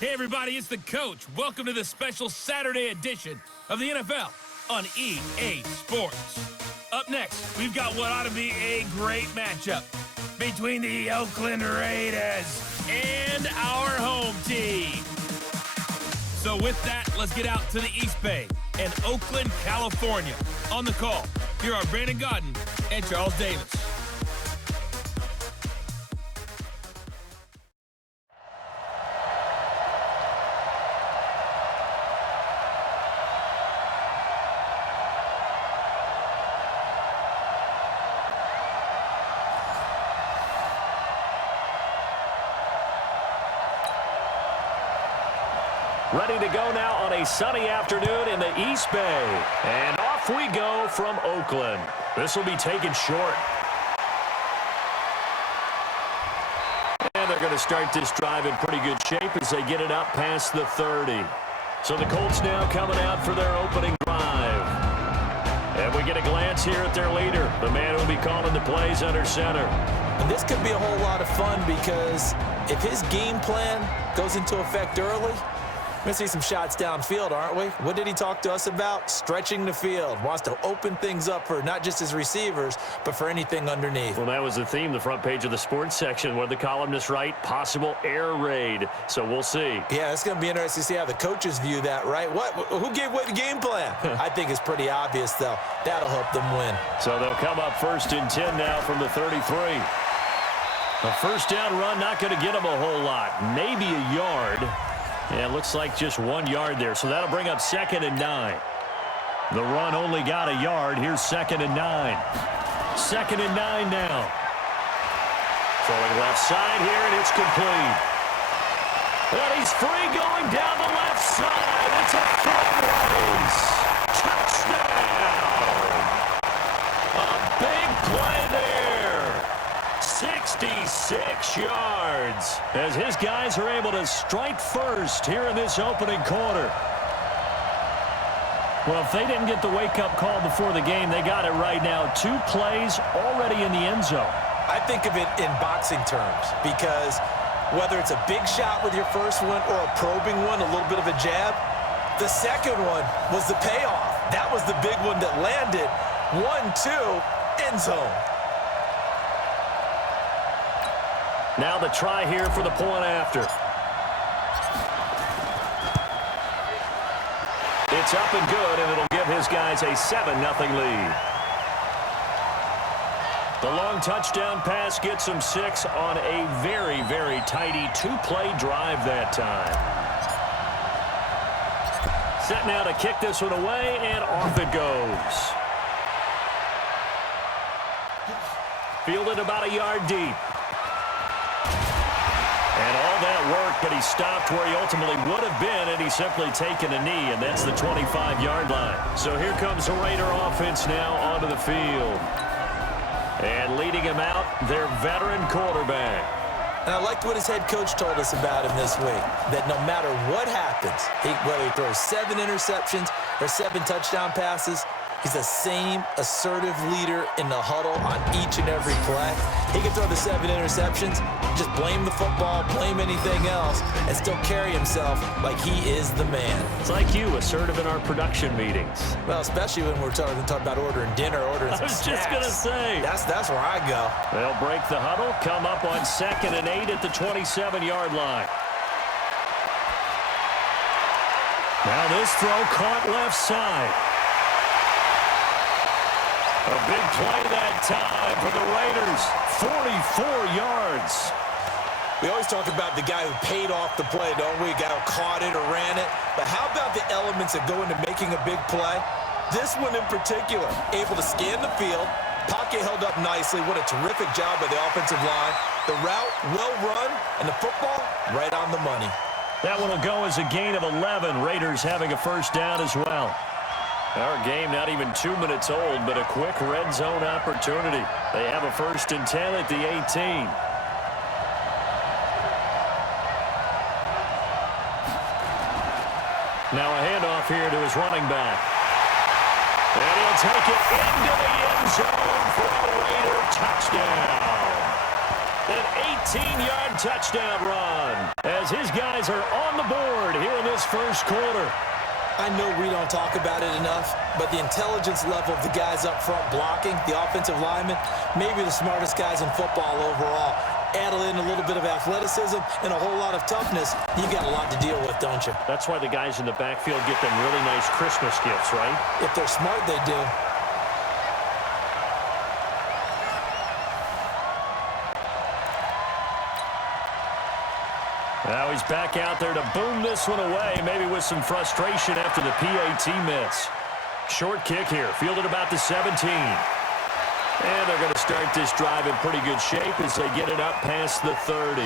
Hey everybody, it's the coach. Welcome to the special Saturday edition of the NFL on EA Sports. Up next, we've got what ought to be a great matchup between the Oakland Raiders and our home team. So with that, let's get out to the East Bay and Oakland, California. On the call, here are Brandon Godden and Charles Davis. Ready to go now on a sunny afternoon in the East Bay. And off we go from Oakland. This will be taken short. And they're going to start this drive in pretty good shape as they get it up past the 30. So the Colts now coming out for their opening drive. And we get a glance here at their leader, the man who will be calling the plays under center. And this could be a whole lot of fun because if his game plan goes into effect early, we're going to see some shots downfield, aren't we? What did he talk to us about? Stretching the field. Wants to open things up for not just his receivers, but for anything underneath. Well, that was the theme, the front page of the sports section, where the columnists write possible air raid. So we'll see. Yeah, it's going to be interesting to see how the coaches view that, right? Who gave what the game plan? I think it's pretty obvious, though. That'll help them win. So they'll come up 1st and 10 now from the 33. A first down run, not going to get them a whole lot. Maybe a yard. Yeah, it looks like just 1 yard there. So that'll bring up 2nd and 9. The run only got a yard. Here's 2nd and 9. 2nd and 9 now. Throwing left side here, and it's complete. And he's free going down the left side. It's a foot race. Touchdown. A big play there. 66 yards as his guys are able to strike first here in this opening quarter. Well, if they didn't get the wake-up call before the game, they got it right now. 2 plays already in the end zone. I think of it in boxing terms because whether it's a big shot with your first one or a probing one, a little bit of a jab, the second one was the payoff. That was the big one that landed. 1-2, end zone. Now the try here for the point after. It's up and good, and it'll give his guys a 7-0 lead. The long touchdown pass gets him 6 on a very, very tidy 2-play drive that time. Set now to kick this one away, and off it goes. Fielded about a yard deep. And all that work, but he stopped where he ultimately would have been, and he's simply taken a knee, and that's the 25-yard line. So here comes the Raider offense now onto the field. And leading him out, their veteran quarterback. And I liked what his head coach told us about him this week, that no matter what happens, whether he throws 7 interceptions or 7 touchdown passes, he's the same assertive leader in the huddle on each and every play. He can throw the 7 interceptions, just blame the football, blame anything else, and still carry himself like he is the man. It's like you, assertive in our production meetings. Well, especially when we're talking about ordering dinner, ordering some snacks. I was just going to say. That's where I go. They'll break the huddle, come up on 2nd and 8 at the 27-yard line. Now this throw caught left side. A big play that time for the Raiders. 44 yards. We always talk about the guy who paid off the play, don't we? A guy who caught it or ran it. But how about the elements that go into making a big play? This one in particular, able to scan the field. Pocket held up nicely. What a terrific job by the offensive line. The route, well run, and the football, right on the money. That one will go as a gain of 11. Raiders having a first down as well. Our game not even 2 minutes old, but a quick red zone opportunity. They have a 1st and 10 at the 18. Now a handoff here to his running back. And he'll take it into the end zone for a Raider touchdown. An 18-yard touchdown run as his guys are on the board here in this first quarter. I know we don't talk about it enough, but the intelligence level of the guys up front blocking, the offensive linemen, maybe the smartest guys in football overall. Add in a little bit of athleticism and a whole lot of toughness, you got a lot to deal with, don't you? That's why the guys in the backfield get them really nice Christmas gifts, right? If they're smart, they do. Now he's back out there to boom this one away, maybe with some frustration after the PAT miss. Short kick here, fielded about the 17. And they're going to start this drive in pretty good shape as they get it up past the 30.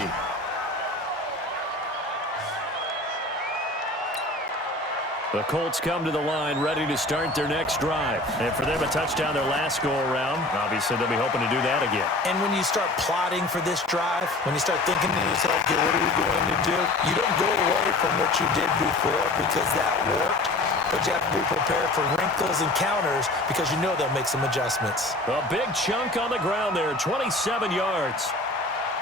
The Colts come to the line ready to start their next drive. And for them, a touchdown their last go-around. Obviously, they'll be hoping to do that again. And when you start plotting for this drive, when you start thinking to yourself, okay, what are we going to do? You don't go away from what you did before because that worked. But you have to be prepared for wrinkles and counters because you know they'll make some adjustments. A big chunk on the ground there, 27 yards.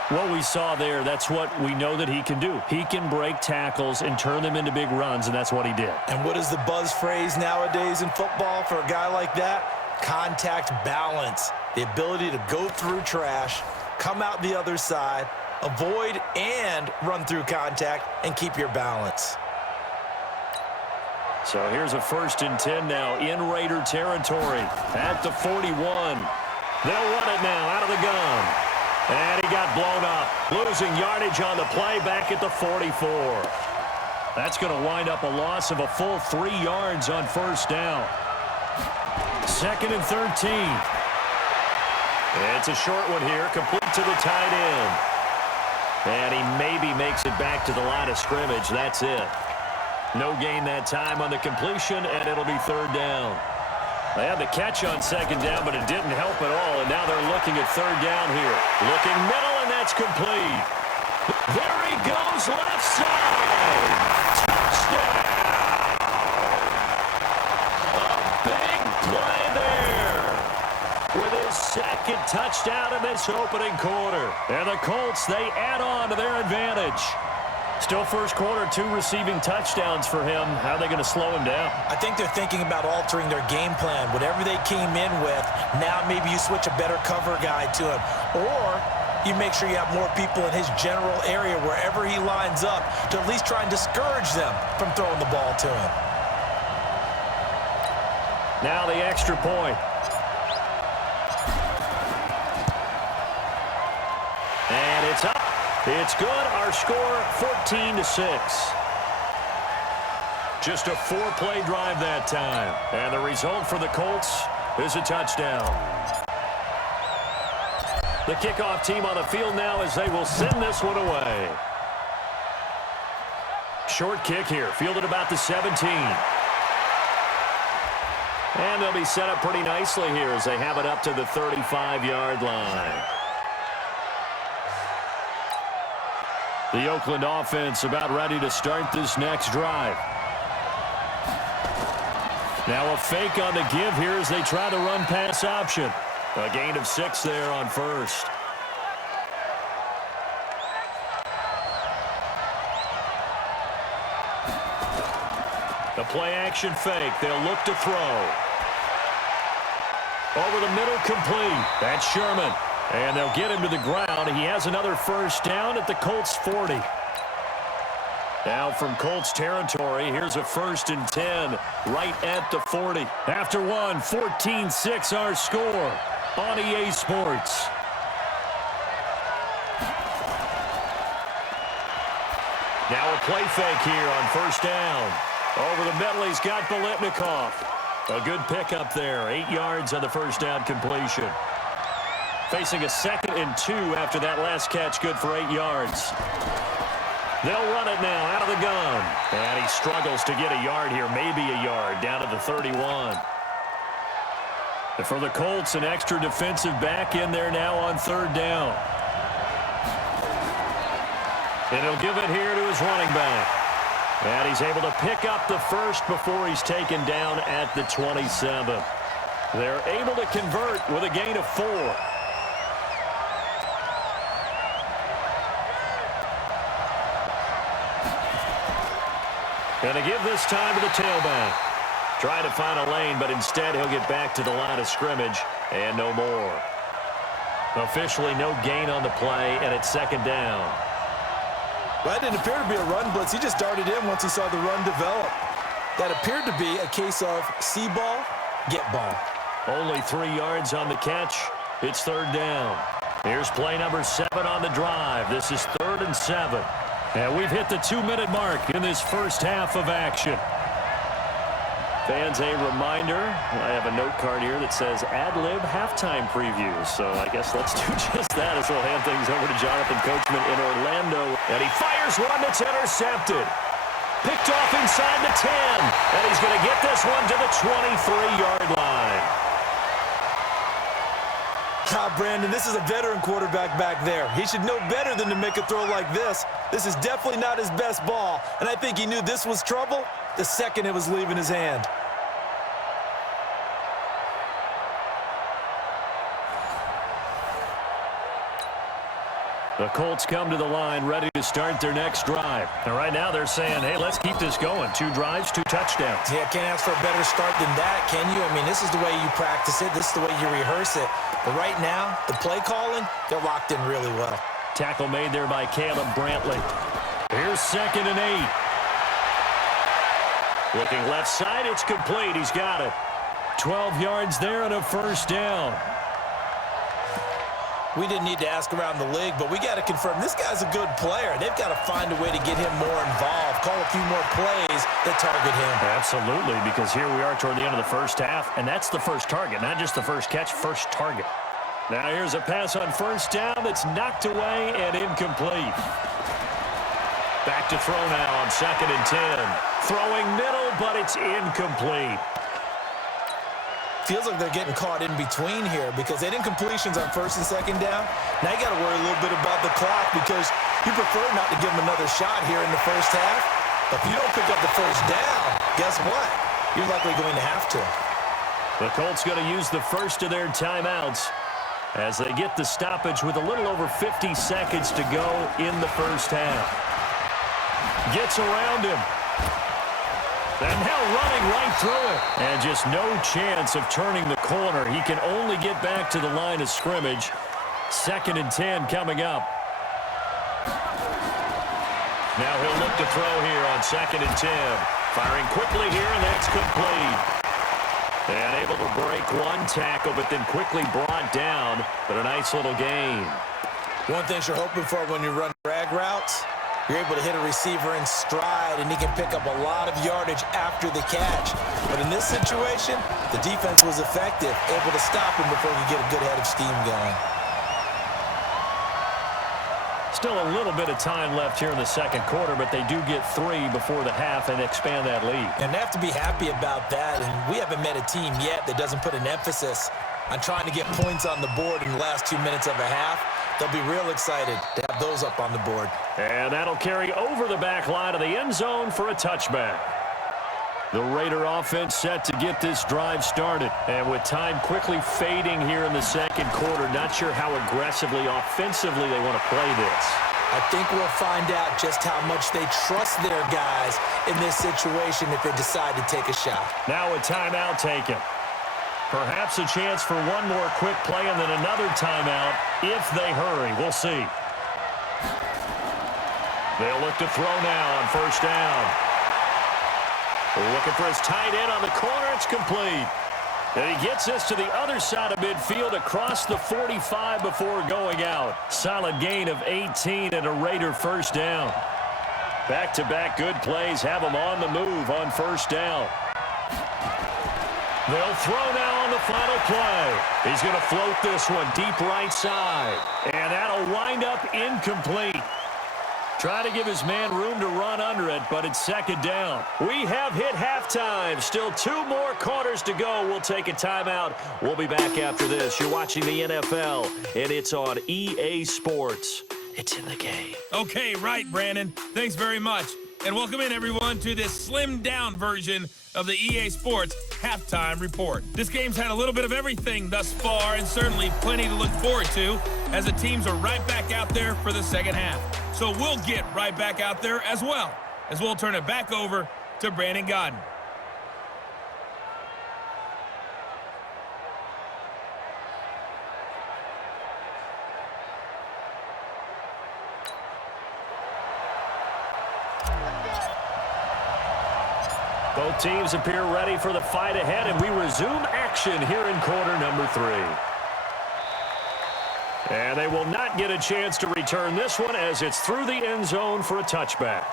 What we saw there, that's what we know that he can do. He can break tackles and turn them into big runs, and that's what he did. And what is the buzz phrase nowadays in football for a guy like that? Contact balance. The ability to go through trash, come out the other side, avoid and run through contact, and keep your balance. So here's a 1st and 10 now in Raider territory at the 41. They'll run it now out of the gun. And he got blown up, losing yardage on the play back at the 44. That's going to wind up a loss of a full 3 yards on 1st down. 2nd and 13. It's a short one here, complete to the tight end. And he maybe makes it back to the line of scrimmage. That's it. No gain that time on the completion, and it'll be 3rd down. They had the catch on 2nd down, but it didn't help at all, and now they're looking at 3rd down here. Looking middle, and that's complete. There he goes, left side. Touchdown! A big play there with his 2nd touchdown in this opening quarter. And the Colts, they add on to their advantage. Still first quarter, 2 receiving touchdowns for him. How are they going to slow him down? I think they're thinking about altering their game plan. Whatever they came in with, now maybe you switch a better cover guy to him. Or you make sure you have more people in his general area wherever he lines up to at least try and discourage them from throwing the ball to him. Now the extra point. And it's up. It's good. Our score, 14-6. Just a 4-play drive that time. And the result for the Colts is a touchdown. The kickoff team on the field now as they will send this one away. Short kick here, fielded about the 17. And they'll be set up pretty nicely here as they have it up to the 35-yard line. The Oakland offense about ready to start this next drive. Now a fake on the give here as they try the run-pass option. A gain of 6 there on 1st. The play-action fake. They'll look to throw. Over the middle, complete. That's Sherman. And they'll get him to the ground. He has another 1st down at the Colts 40. Now from Colts territory, here's a 1st and 10 right at the 40. After one, 14-6 our score on EA Sports. Now a play fake here on 1st down. Over the middle, he's got Biletnikoff. A good pickup there. 8 yards on the 1st down completion. Facing a 2nd and 2 after that last catch, good for 8 yards. They'll run it now out of the gun. And he struggles to get a yard here, maybe a yard, down to the 31. And for the Colts, an extra defensive back in there now on 3rd down. And he'll give it here to his running back. And he's able to pick up the 1st before he's taken down at the 27. They're able to convert with a gain of 4. Going to give this time to the tailback. Trying to find a lane, but instead he'll get back to the line of scrimmage and no more. Officially no gain on the play, and it's second down. Well, that didn't appear to be a run blitz. He just darted in once he saw the run develop. That appeared to be a case of see ball, get ball. Only 3 yards on the catch. It's third down. Here's play number 7 on the drive. This is 3rd and 7. And we've hit the 2-minute mark in this first half of action. Fans, a reminder, I have a note card here that says ad-lib halftime previews. So I guess let's do just that as we'll hand things over to Jonathan Coachman in Orlando. And he fires one that's intercepted. Picked off inside the 10. And he's going to get this one to the 23-yard line. Brandon, this is a veteran quarterback back there. He should know better than to make a throw like this. This is definitely not his best ball, and I think he knew this was trouble the second it was leaving his hand. The Colts come to the line ready to start their next drive. And right now they're saying, hey, let's keep this going. 2 drives, 2 touchdowns. Yeah, can't ask for a better start than that, can you? I mean, this is the way you practice it. This is the way you rehearse it. But right now, the play calling, they're locked in really well. Tackle made there by Caleb Brantley. Here's 2nd and 8. Looking left side, it's complete. He's got it. 12 yards there and a first down. We didn't need to ask around the league, but we got to confirm this guy's a good player. They've got to find a way to get him more involved, call a few more plays that target him. Absolutely, because here we are toward the end of the first half, and that's the first target, not just the first catch, first target. Now here's a pass on first down that's knocked away and incomplete. Back to throw now on 2nd and 10. Throwing middle, but it's incomplete. Feels like they're getting caught in between here because they didn't completions on 1st and 2nd down. Now you got to worry a little bit about the clock because you prefer not to give them another shot here in the first half. But if you don't pick up the first down, guess what? You're likely going to have to. The Colts going to use the first of their timeouts as they get the stoppage with a little over 50 seconds to go in the first half. Gets around him. And now running right through it. And just no chance of turning the corner. He can only get back to the line of scrimmage. 2nd and 10 coming up. Now he'll look to throw here on 2nd and 10. Firing quickly here, and that's complete. And able to break one tackle, but then quickly brought down. But a nice little gain. One thing you're hoping for when you run drag routes, you're able to hit a receiver in stride, and he can pick up a lot of yardage after the catch. But in this situation, the defense was effective, able to stop him before he could get a good head of steam going. Still a little bit of time left here in the second quarter, but they do get 3 before the half and expand that lead. And they have to be happy about that, and we haven't met a team yet that doesn't put an emphasis on trying to get points on the board in the last 2 minutes of a half. They'll be real excited to have those up on the board. And that'll carry over the back line of the end zone for a touchback. The Raider offense set to get this drive started. And with time quickly fading here in the second quarter, not sure how aggressively, offensively they want to play this. I think we'll find out just how much they trust their guys in this situation if they decide to take a shot. Now a timeout taken. Perhaps a chance for one more quick play and then another timeout if they hurry. We'll see. They'll look to throw now on first down. Looking for his tight end on the corner. It's complete. And he gets us to the other side of midfield across the 45 before going out. Solid gain of 18 and a Raider first down. Back-to-back good plays have him on the move on first down. They'll throw now on the final play. He's going to float this one deep right side. And that'll wind up incomplete. Trying to give his man room to run under it, but it's second down. We have hit halftime. Still 2 more quarters to go. We'll take a timeout. We'll be back after this. You're watching the NFL, and it's on EA Sports. It's in the game. Okay, right, Brandon. Thanks very much. And welcome in, everyone, to this slimmed-down version of the EA Sports Halftime Report. This game's had a little bit of everything thus far, and certainly plenty to look forward to, as the teams are right back out there for the second half. So we'll get right back out there as well, as we'll turn it back over to Brandon Gaudin. Both teams appear ready for the fight ahead, and we resume action here in quarter number 3. And they will not get a chance to return this one as it's through the end zone for a touchback.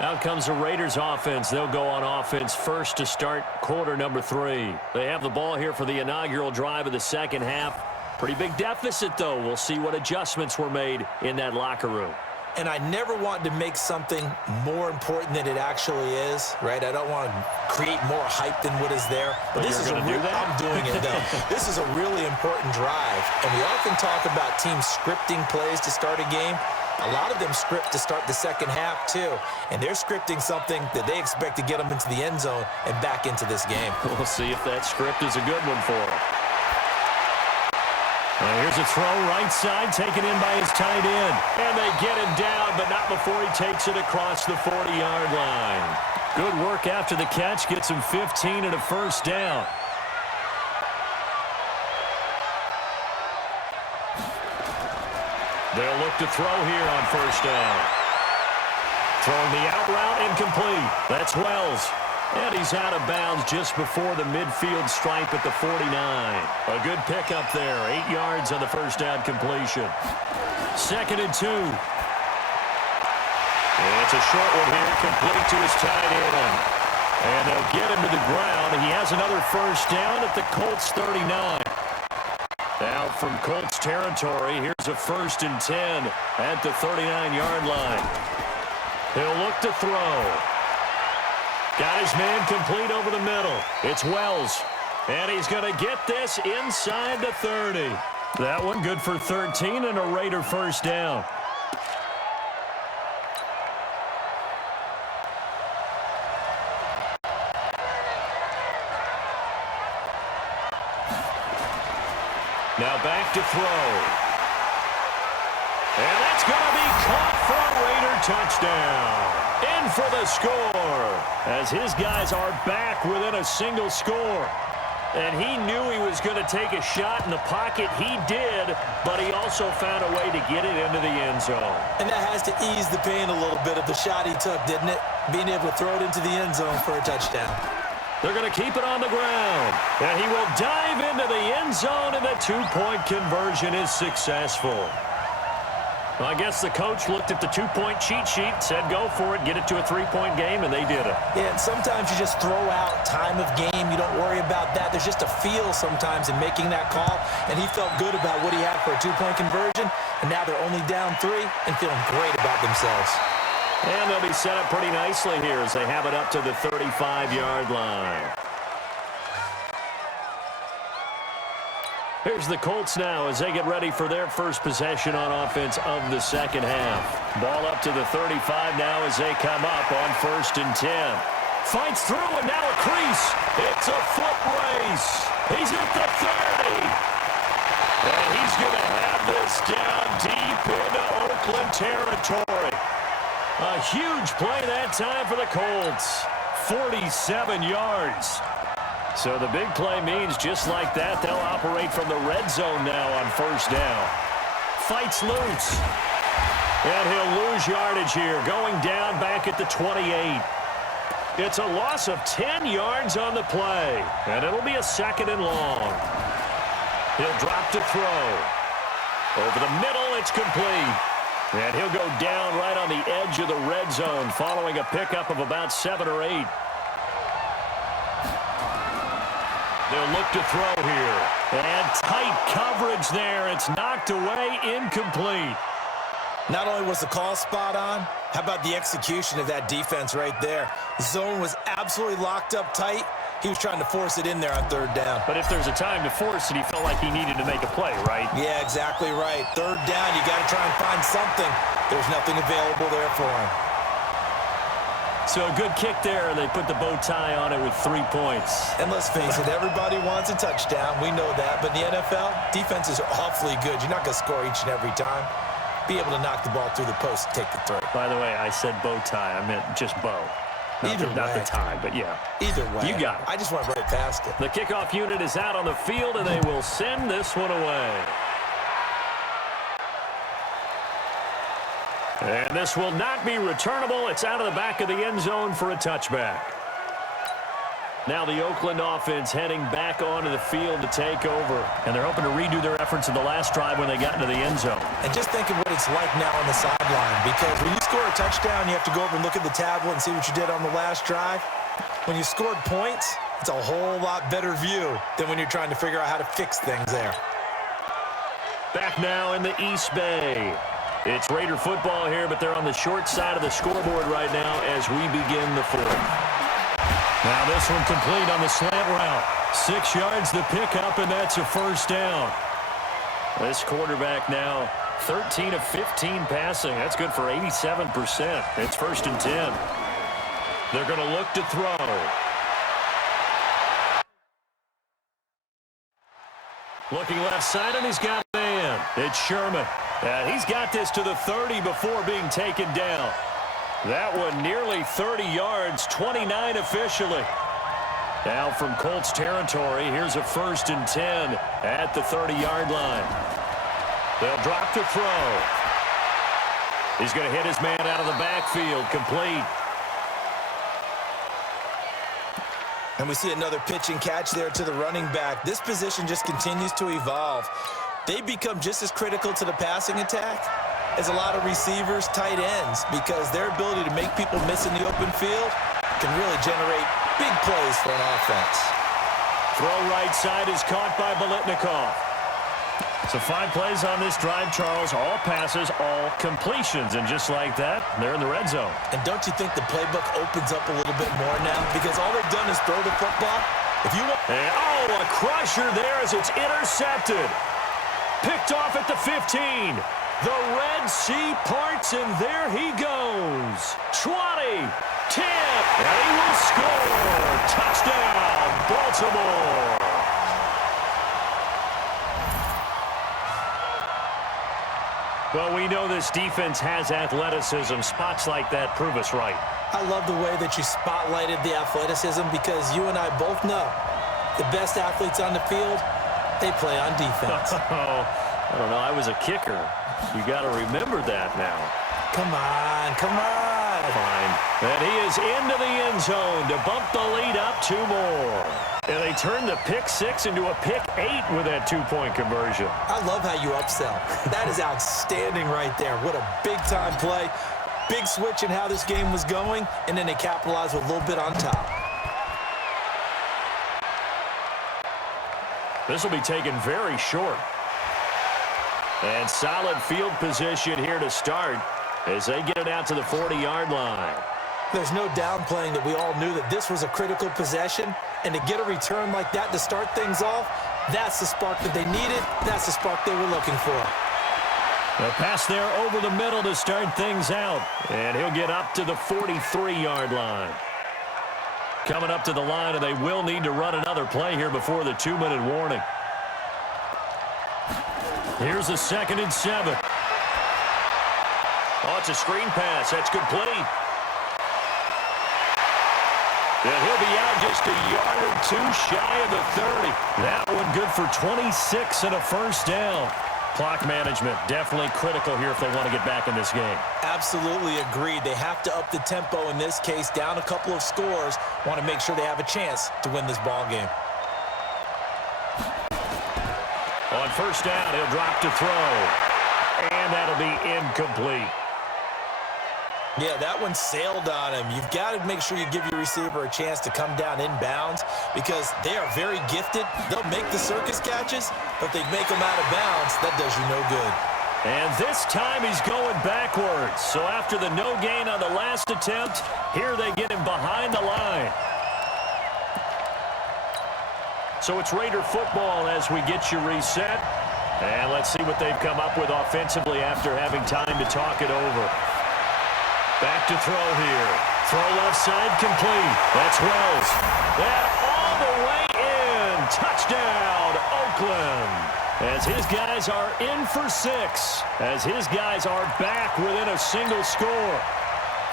Out comes the Raiders offense. They'll go on offense first to start quarter number 3. They have the ball here for the inaugural drive of the second half. Pretty big deficit, though. We'll see what adjustments were made in that locker room. And I never want to make something more important than it actually is, right? I don't want to create more hype than what is there. But this is I'm doing it, though. This is a really important drive. And we often talk about teams scripting plays to start a game. A lot of them script to start the second half, too. And they're scripting something that they expect to get them into the end zone and back into this game. We'll see if that script is a good one for them. Here's a throw right side taken in by his tight end. And they get him down, but not before he takes it across the 40-yard line. Good work after the catch. Gets him 15 and a first down. They'll look to throw here on first down. Throwing the out route incomplete. That's Wells. And he's out of bounds just before the midfield stripe at the 49. A good pickup there. 8 yards on the first down completion. 2nd and 2. It's a short one here, complete to his tight end. And they'll get him to the ground. He has another first down at the Colts 39. Now from Colts territory, here's a 1st and 10 at the 39-yard line. He'll look to throw. Got his man complete over the middle. It's Wells. And he's going to get this inside the 30. That one good for 13 and a Raider first down. Now back to throw. And that's going to be caught for a Raider touchdown. In for the score as his guys are back within a single score. And he knew he was going to take a shot in the pocket. He did, but he also found a way to get it into the end zone. And that has to ease the pain a little bit of the shot he took, didn't it? Being able to throw it into the end zone for a touchdown. They're going to keep it on the ground. And he will dive into the end zone, and the two-point conversion is successful. Well, I guess the coach looked at the two-point cheat sheet, said go for it, get it to a three-point game, and they did it. Yeah, and sometimes you just throw out time of game. You don't worry about that. There's just a feel sometimes in making that call, and he felt good about what he had for a two-point conversion, and now they're only down 3 and feeling great about themselves. And they'll be set up pretty nicely here as they have it up to the 35-yard line. Here's the Colts now as they get ready for their first possession on offense of the second half. Ball up to the 35 now as they come up on 1st and 10. Fights through and now a crease. It's a foot race. He's at the 30. And he's going to have this down deep into Oakland territory. A huge play that time for the Colts. 47 yards. So the big play means just like that, they'll operate from the red zone now on first down. Fights loose. And he'll lose yardage here, going down back at the 28. It's a loss of 10 yards on the play. And it'll be a 2nd and long. He'll drop to throw. Over the middle, it's complete. And he'll go down right on the edge of the red zone following a pickup of about 7 or 8. They'll look to throw here. And tight coverage there. It's knocked away, incomplete. Not only was the call spot on, how about the execution of that defense right there? The zone was absolutely locked up tight. He was trying to force it in there on 3rd down. But if there's a time to force it, he felt like he needed to make a play, right? Yeah, exactly right. 3rd down, you got to try and find something. There's nothing available there for him. So a good kick there, and they put the bow tie on it with 3 points. And let's face it, everybody wants a touchdown. We know that. But in the NFL, defenses are awfully good. You're not going to score each and every time. Be able to knock the ball through the post and take the throw. By the way, I said bow tie. I meant just bow. Not the time, but yeah. Either way. You got it. I just went right past it. The kickoff unit is out on the field, and they will send this one away. And this will not be returnable. It's out of the back of the end zone for a touchback. Now the Oakland offense heading back onto the field to take over. And they're hoping to redo their efforts in the last drive when they got into the end zone. And just think of what it's like now on the sideline. Because when you score a touchdown, you have to go over and look at the tablet and see what you did on the last drive. When you scored points, it's a whole lot better view than when you're trying to figure out how to fix things there. Back now in the East Bay. It's Raider football here, but they're on the short side of the scoreboard right now as we begin the fourth. Now this one complete on the slant route. 6 yards the pickup, and that's a first down. This quarterback now 13 of 15 passing. That's good for 87%. It's 1st and 10. They're going to look to throw. Looking left side, and he's got a man. It's Sherman. And he's got this to the 30 before being taken down. That one nearly 30 yards, 29 officially. Now from Colts territory, here's a 1st and 10 at the 30-yard line. They'll drop to throw. He's going to hit his man out of the backfield, complete. And we see another pitch and catch there to the running back. This position just continues to evolve. They become just as critical to the passing attack as a lot of receivers, tight ends, because their ability to make people miss in the open field can really generate big plays for an offense. Throw right side is caught by Biletnikoff. So 5 plays on this drive, Charles. All passes, all completions. And just like that, they're in the red zone. And don't you think the playbook opens up a little bit more now? Because all they've done is throw the football. If you want... And, a crusher there as it's intercepted. Picked off at the 15. The Red Sea parts, and there he goes. 20, 10, and he will score. Touchdown, Baltimore. Well, we know this defense has athleticism. Spots like that prove us right. I love the way that you spotlighted the athleticism because you and I both know the best athletes on the field, they play on defense. I don't know. I was a kicker. You got to remember that now. Come on, come on. Fine. And he is into the end zone to bump the lead up 2 more. And they turn the pick 6 into a pick 8 with that 2-point conversion. I love how you upsell. That is outstanding right there. What a big-time play. Big switch in how this game was going, and then they capitalized with a little bit on top. This will be taken very short. And solid field position here to start as they get it out to the 40-yard line. There's no downplaying that we all knew that this was a critical possession, and to get a return like that to start things off, that's the spark that they needed. That's the spark they were looking for. A pass there over the middle to start things out, and he'll get up to the 43-yard line. Coming up to the line, and they will need to run another play here before the 2-minute warning. Here's a 2nd and 7. Oh, it's a screen pass. That's complete. And he'll be out just a yard or 2 shy of the 30. That one good for 26 and a first down. Clock management definitely critical here if they want to get back in this game. Absolutely agreed. They have to up the tempo in this case, down a couple of scores. Want to make sure they have a chance to win this ball game. On first down, he'll drop to throw. And that'll be incomplete. Yeah, that one sailed on him. You've got to make sure you give your receiver a chance to come down inbounds because they are very gifted. They'll make the circus catches, but they make them out of bounds. That does you no good. And this time he's going backwards. So after the no gain on the last attempt, here they get him behind the line. So it's Raider football as we get you reset. And let's see what they've come up with offensively after having time to talk it over. Back to throw here. Throw left side complete. That's Wells. And all the way in. Touchdown, Oakland. As his guys are in for 6. As his guys are back within a single score.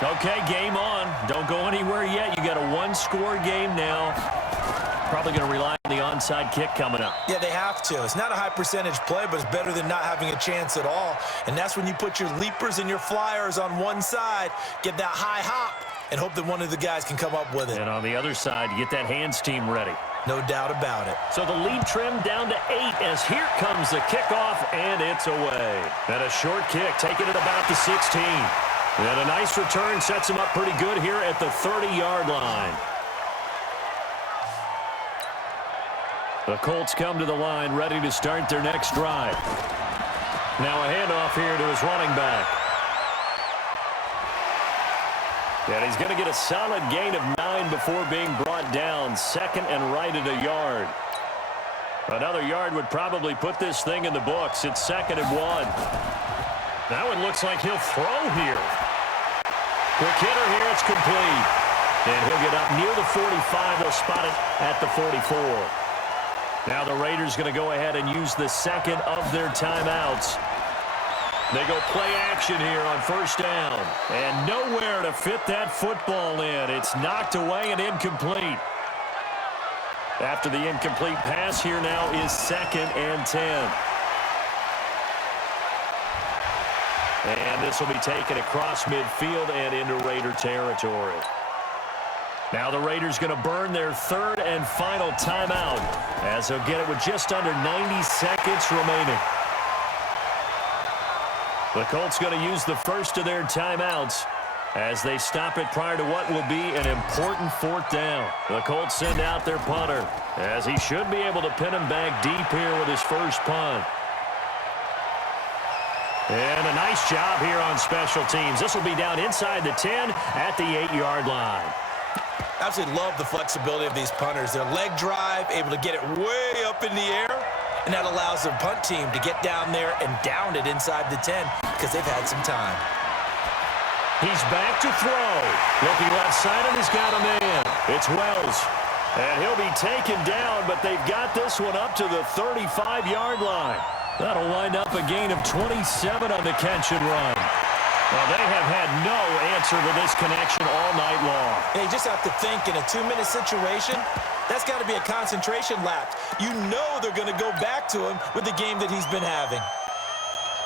Okay, game on. Don't go anywhere yet. You got a one-score game now. Probably going to rely on the onside kick coming up. Yeah, they have to. It's not a high-percentage play, but it's better than not having a chance at all. And that's when you put your leapers and your flyers on one side, get that high hop, and hope that one of the guys can come up with it. And on the other side, you get that hands team ready. No doubt about it. So the lead trimmed down to 8 as here comes the kickoff, and it's away. And a short kick, taking it about the 16. And a nice return sets him up pretty good here at the 30-yard line. The Colts come to the line, ready to start their next drive. Now a handoff here to his running back. And he's going to get a solid gain of 9 before being brought down. Second and right at a yard. Another yard would probably put this thing in the books. It's 2nd and 1. That one looks like he'll throw here. Quick hitter here, it's complete. And he'll get up near the 45. They'll spot it at the 44. Now the Raiders going to go ahead and use the second of their timeouts. They go play action here on first down. And nowhere to fit that football in. It's knocked away and incomplete. After the incomplete pass, here now is 2nd and 10. And this will be taken across midfield and into Raider territory. Now the Raiders going to burn their 3rd and final timeout as they'll get it with just under 90 seconds remaining. The Colts going to use the first of their timeouts as they stop it prior to what will be an important 4th down. The Colts send out their punter as he should be able to pin him back deep here with his first punt. And a nice job here on special teams. This will be down inside the 10 at the 8-yard line. Absolutely love the flexibility of these punters. Their leg drive, able to get it way up in the air, and that allows their punt team to get down there and down it inside the 10 because they've had some time. He's back to throw. Looking left side, and he's got a man. It's Wells. And he'll be taken down, but they've got this one up to the 35-yard line. That'll wind up a gain of 27 on the catch and run. Well, they have had no answer to this connection all night long. Yeah, you just have to think in a 2-minute situation, that's got to be a concentration lapse. You know they're going to go back to him with the game that he's been having.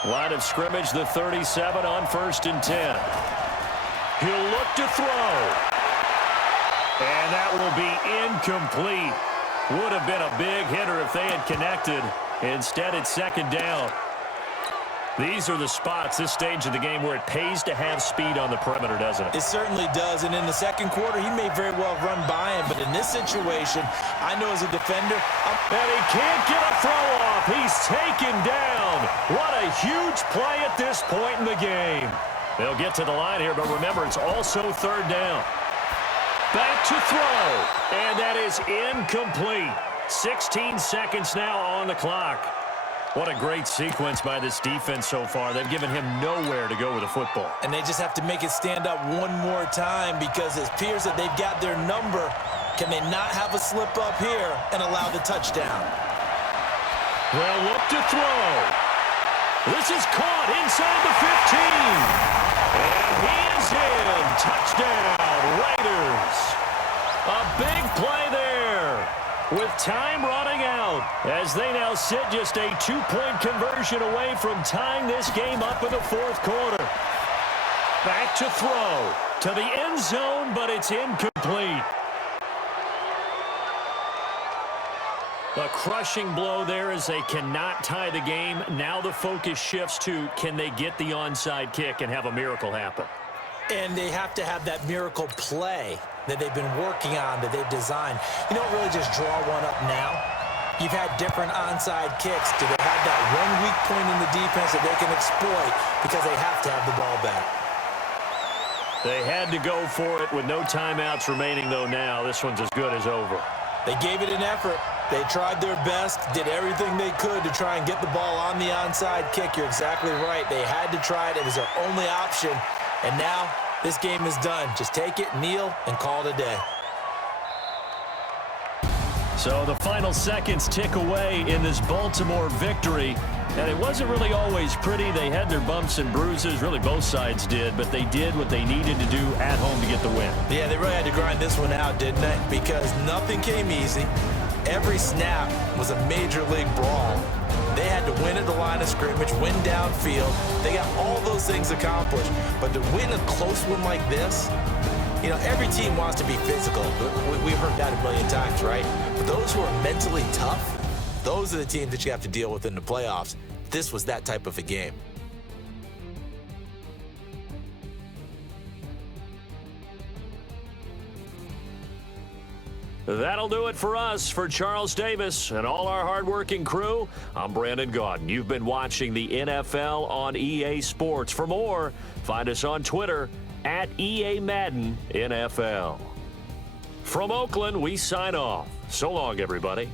Line of scrimmage, the 37 on 1st and 10. He'll look to throw. And that will be incomplete. Would have been a big hitter if they had connected. Instead, it's 2nd down. These are the spots, this stage of the game, where it pays to have speed on the perimeter, doesn't it? It certainly does, and in the second quarter, he may very well run by him, but in this situation, I know as a defender, and he can't get a throw off. He's taken down. What a huge play at this point in the game. They'll get to the line here, but remember, it's also 3rd down. Back to throw, and that is incomplete. 16 seconds now on the clock. What a great sequence by this defense so far. They've given him nowhere to go with the football. And they just have to make it stand up one more time because it appears that they've got their number. Can they not have a slip up here and allow the touchdown? They'll look to throw. This is caught inside the 15. And he is in. Touchdown, Raiders. A big play there. With time running out as they now sit just a 2-point conversion away from tying this game up in the 4th quarter. Back to throw to the end zone, but it's incomplete. A crushing blow there as they cannot tie the game. Now the focus shifts to, can they get the onside kick and have a miracle happen? And they have to have that miracle play that they've been working on, that they've designed. You don't really just draw one up now. You've had different onside kicks. Do they have that one weak point in the defense that they can exploit because they have to have the ball back? They had to go for it with no timeouts remaining, though, now. This one's as good as over. They gave it an effort. They tried their best, did everything they could to try and get the ball on the onside kick. You're exactly right. They had to try it. It was their only option. And now this game is done. Just take it, kneel, and call it a day. So the final seconds tick away in this Baltimore victory. And it wasn't really always pretty. They had their bumps and bruises. Really, both sides did. But they did what they needed to do at home to get the win. Yeah, they really had to grind this one out, didn't they? Because nothing came easy. Every snap was a major league brawl. They had to win at the line of scrimmage, win downfield. They got all those things accomplished. But to win a close one like this, you know, every team wants to be physical. We've heard that a million times, right? But those who are mentally tough, those are the teams that you have to deal with in the playoffs. This was that type of a game. That'll do it for us. For Charles Davis and all our hardworking crew, I'm Brandon Gaudin. You've been watching the NFL on EA Sports. For more, find us on Twitter at EA Madden NFL. From Oakland, we sign off. So long, everybody.